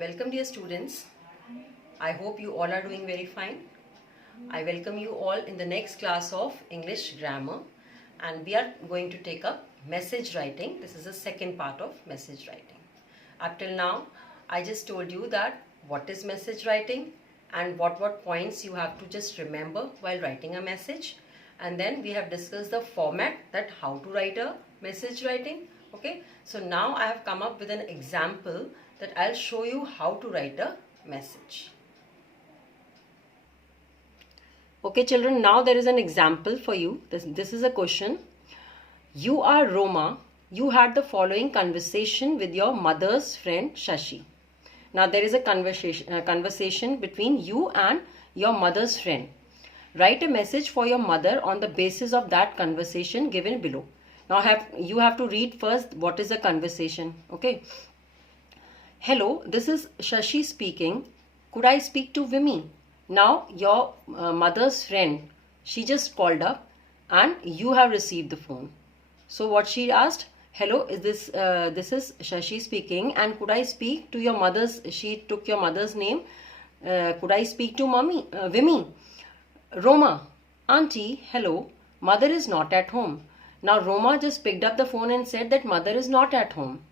Welcome dear students. I hope you all are doing very fine. I welcome you all in the next class of English grammar, and we are going to take up message writing. This is the second part of message writing. Up till now I just told you that what is message writing and what points you have to just remember while writing a message, and then we have discussed the format, that how to write a message writing. Okay, so now I have come up with an example that I'll show you how to write a message. Okay children, now there is an example for you. This is a question. You are Roma. You had the following conversation with your mother's friend Shashi. Now there is a conversation between you and your mother's friend. Write a message for your mother on the basis of that conversation given below. Now you have to read first what is the conversation. Okay. Hello, this is Shashi speaking. Could I speak to Vimy? Now your mother's friend, she just called up and you have received the phone. So what she asked, hello, this is Shashi speaking, and could I speak to your mother's, she took your mother's name, could I speak to Vimy? Roma, auntie, hello, mother is not at home. Now Roma just picked up the phone and said that mother is not at home.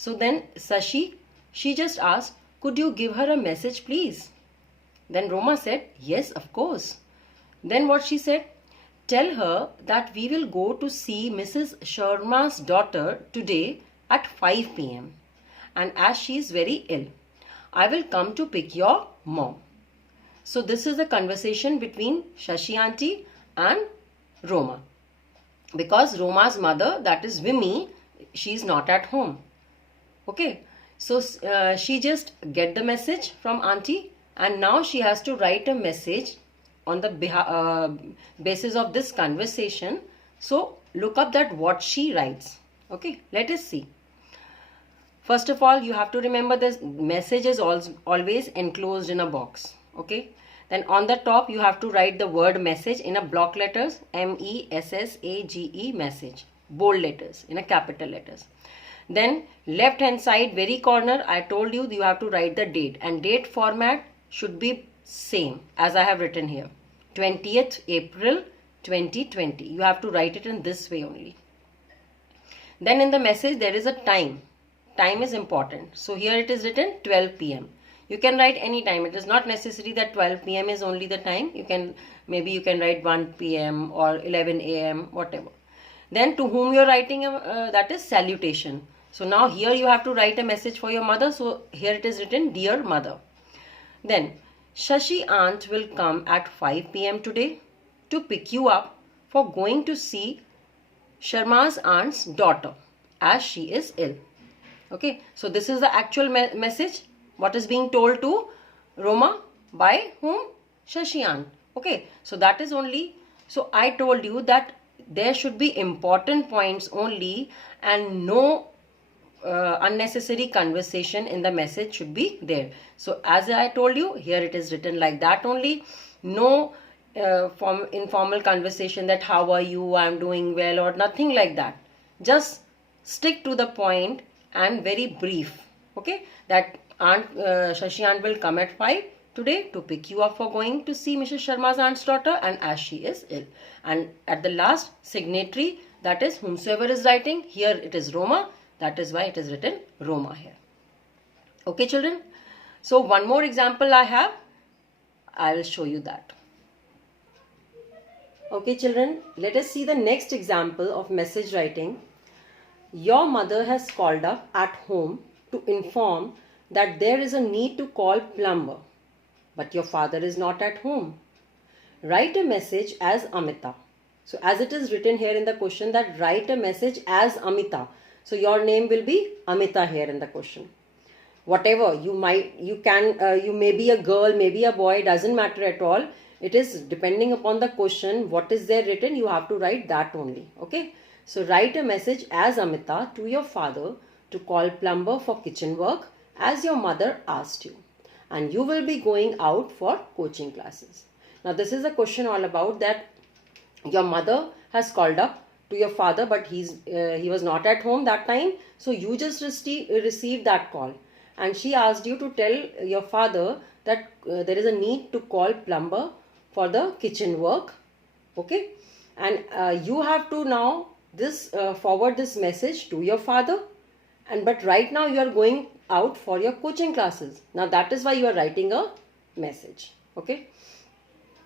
So then Shashi, she just asked, could you give her a message please? Then Roma said, yes, of course. Then what she said? Tell her that we will go to see Mrs. Sharma's daughter today at 5 p.m. and as she is very ill, I will come to pick your mom. So this is the conversation between Shashi auntie and Roma. Because Roma's mother, that is Vimy, she is not at home. Okay, so she just get the message from auntie, and now she has to write a message on the basis of this conversation. So look up that what she writes. Okay, let us see. First of all, you have to remember this message is always enclosed in a box. Okay, then on the top you have to write the word message in a block letters, MESSAGE, message, bold letters in a capital letters. Then left hand side very corner, I told you have to write the date, and date format should be same as I have written here, 20th April 2020. You have to write it in this way only. Then in the message there is a time. Time is important. So here it is written 12 p.m. You can write any time. It is not necessary that 12 p.m. is only the time. Maybe you can write 1 p.m. or 11 a.m. whatever. Then to whom you are writing, that is salutation. So now here you have to write a message for your mother. So here it is written, dear mother. Then Shashi aunt will come at 5 p.m. today to pick you up for going to see Sharma's aunt's daughter as she is ill. Okay, so this is the actual message. What is being told to Roma by whom? Shashi aunt. Okay, so that is only. So I told you that there should be important points only, and no unnecessary conversation in the message should be there. So as I told you, here it is written like that only. No informal conversation that how are you, I am doing well, or nothing like that. Just stick to the point and very brief. Okay, that Shashi aunt will come at 5 today to pick you up for going to see Mrs. Sharma's aunt's daughter and as she is ill. And at the last, signatory, that is whomsoever is writing, here it is Roma. That is why it is written Roma here. Okay children. So one more example I have. I will show you that. Okay children, let us see the next example of message writing. Your mother has called up at home to inform that there is a need to call plumber, but your father is not at home. Write a message as Amita. So as it is written here in the question, that write a message as Amita. So your name will be Amita here in the question. Whatever you may be a girl, maybe a boy, doesn't matter at all. It is depending upon the question, what is there written, you have to write that only. Okay. So write a message as Amita to your father to call plumber for kitchen work as your mother asked you. And you will be going out for coaching classes. Now this is a question all about that your mother has called up to your father, but he was not at home that time. So you just received that call. and she asked you to tell your father that there is a need to call plumber for the kitchen work. Okay, and you have to now forward this message to your father, and but right now you are going out for your coaching classes. Now that is why you are writing a message. Okay,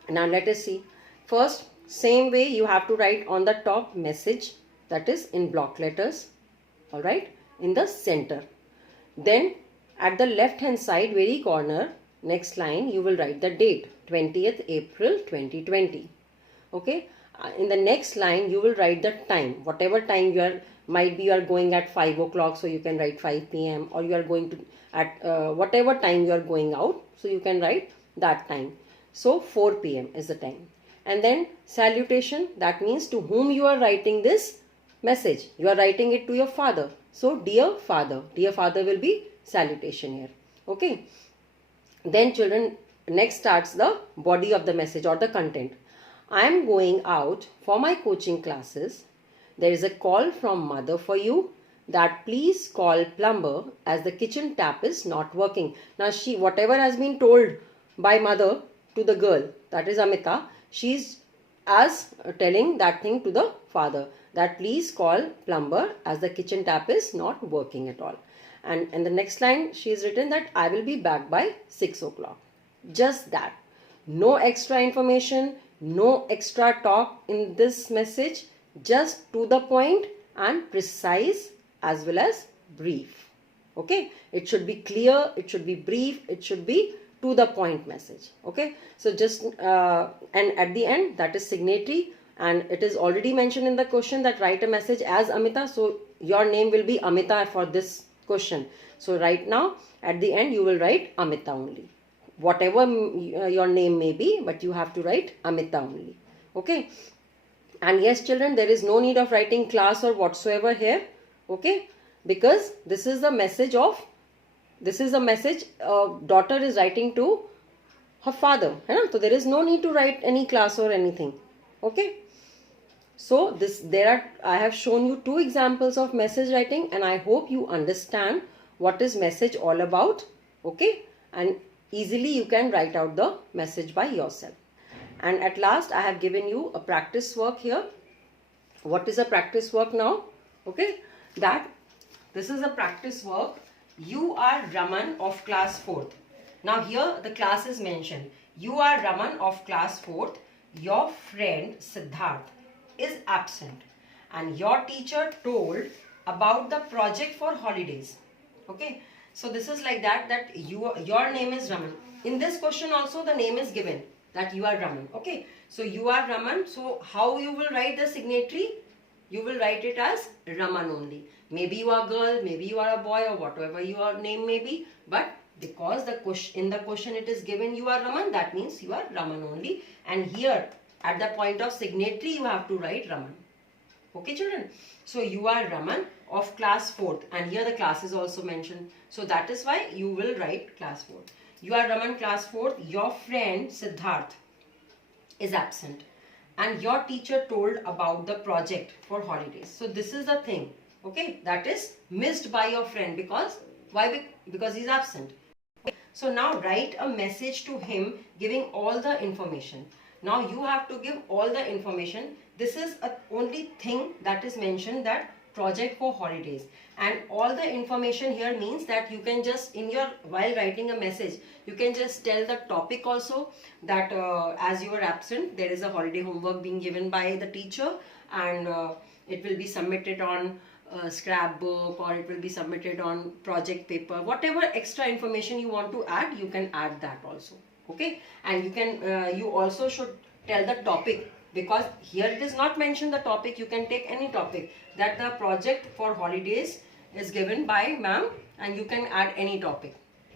now let us see. First, same way you have to write on the top message, that is in block letters, all right, in the center. Then at the left hand side very corner, next line, you will write the date, 20th April 2020. Okay, in the next line you will write the time, whatever time you are, might be you are going at 5 o'clock, so you can write 5 p.m. or you are going to at whatever time you are going out, so you can write that time. So 4 p.m. is the time. And then salutation, that means to whom you are writing this message. You are writing it to your father. So dear father will be salutation here. Okay. Then children, next starts the body of the message or the content. I am going out for my coaching classes. There is a call from mother for you that please call plumber as the kitchen tap is not working. Now she, whatever has been told by mother to the girl, that is Amita, she's as telling that thing to the father, that please call plumber as the kitchen tap is not working at all. And in the next line she has written that I will be back by 6 o'clock. Just that. No extra information, no extra talk in this message, just to the point and precise as well as brief. Okay, it should be clear, it should be brief, it should be to the point message. Okay, so just and at the end, that is signatory, and it is already mentioned in the question that write a message as Amita, so your name will be Amita for this question. So right now at the end you will write Amita only, whatever your name may be, but you have to write Amita only. Okay, and yes children, there is no need of writing class or whatsoever here. Okay, because this is the message of, this is the message daughter is writing to her father, so there is no need to write any class or anything. Okay, so I have shown you 2 examples of message writing, and I hope you understand what is message all about. Okay, and easily you can write out the message by yourself. And at last I have given you a practice work here. What is a practice work now? Okay, that this is a practice work. You are Raman of class 4th. Now here the class is mentioned. You are Raman of class 4th. Your friend Siddharth is absent and your teacher told about the project for holidays. Okay, so this is like that your name is Raman. In this question also the name is given that you are Raman. Okay, so you are Raman. So how you will write the signatory? You will write it as Raman only. Maybe you are girl, maybe you are a boy, or whatever your name may be, but because in the question it is given you are Raman, that means you are Raman only. And here at the point of signatory you have to write Raman. Okay children, so you are Raman of class 4th, and here the class is also mentioned, so that is why you will write class 4th. You are Raman class 4th. Your friend Siddharth is absent and your teacher told about the project for holidays. So this is the thing, okay, that is missed by your friend. Because why? Because he is absent. Okay. So now write a message to him giving all the information. Now you have to give all the information. This is a only thing that is mentioned, that project for holidays, and all the information here means that you can just while writing a message you can just tell the topic also, that as you are absent there is a holiday homework being given by the teacher, and it will be submitted on scrapbook, or it will be submitted on project paper. Whatever extra information you want to add, you can add that also. Okay, and you can you also should tell the topic, because here it is not mentioned the topic. You can take any topic, that the project for holidays is given by ma'am, and you can add any topic.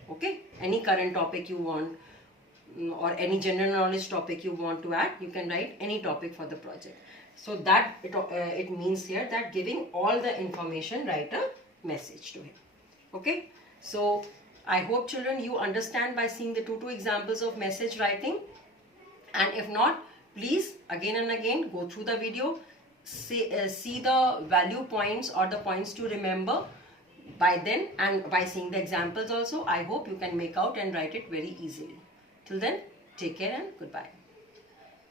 Okay, any current topic you want, or any general knowledge topic you want to add, you can write any topic for the project. So that it means here that giving all the information, write a message to him. Okay, so I hope children you understand by seeing the two examples of message writing, and if not, please again and again go through the video, see the value points or the points to remember, By then, and by seeing the examples also, I hope you can make out and write it very easily. Till then, take care and goodbye.